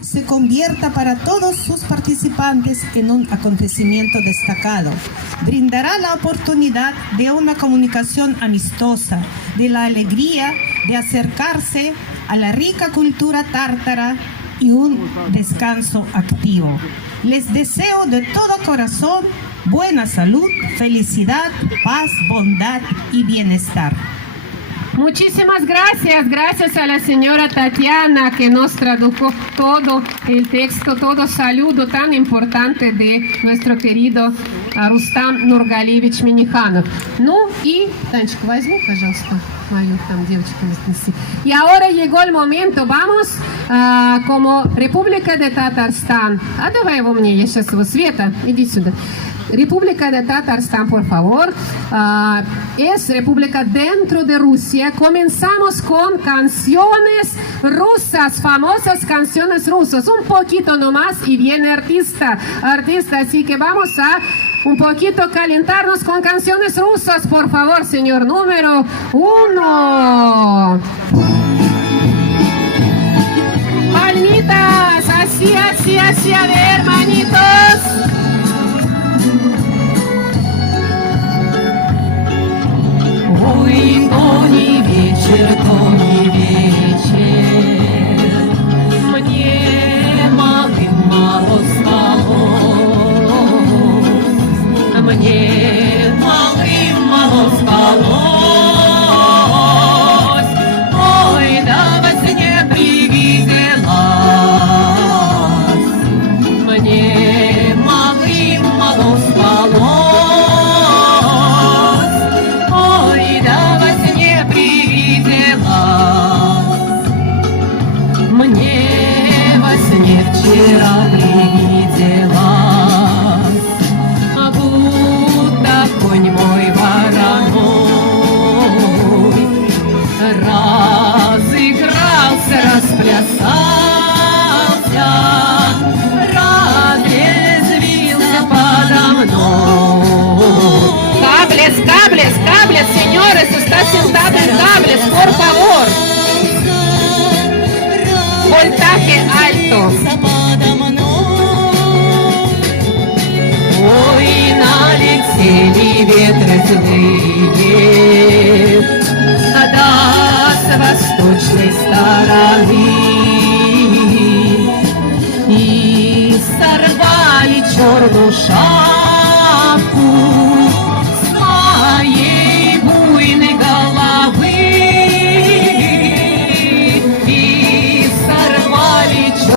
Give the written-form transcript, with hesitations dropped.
se convierta para todos sus participantes en un acontecimiento destacado. Brindará la oportunidad de una comunicación amistosa, de la alegría de acercarse a la rica cultura tártara y un descanso activo. Les deseo de todo corazón buena salud, felicidad, paz, bondad y bienestar. Muchísimas gracias, gracias a la señora Tatiana que nos tradujo todo el texto, todo saludo tan importante de nuestro querido Рустам Нургалиевич Миниханов. Ну и, Танечка, возьми, пожалуйста, мою там девочку отнеси. Y ahora llegó el momento, vamos como República de Татарстан. А давай его мне, я сейчас его, Света, иди сюда. República de Татарстан, por favor, es república dentro de Rusia. Comenzamos con canciones rusas, famosas canciones rusas, un poquito nomás y viene artista, así que vamos a un poquito calentarnos con canciones rusas, por favor, señor número 1. Palmitas, así, a ver, manitos. Ой, то не вечер, мне малым мало спалось, мне малым мало спалось, ой, да во сне привиделась, мне малым мало спалось. Мне во сне вчера привиделась, будто конь мой вороной разыгрался, расплясался, разрезвился подо мной. Cables, señores, está sentado en cables, por favor. Voltaje alto. Ой, налетели ветры злые, да с восточной стороны, и сорвали черную шапку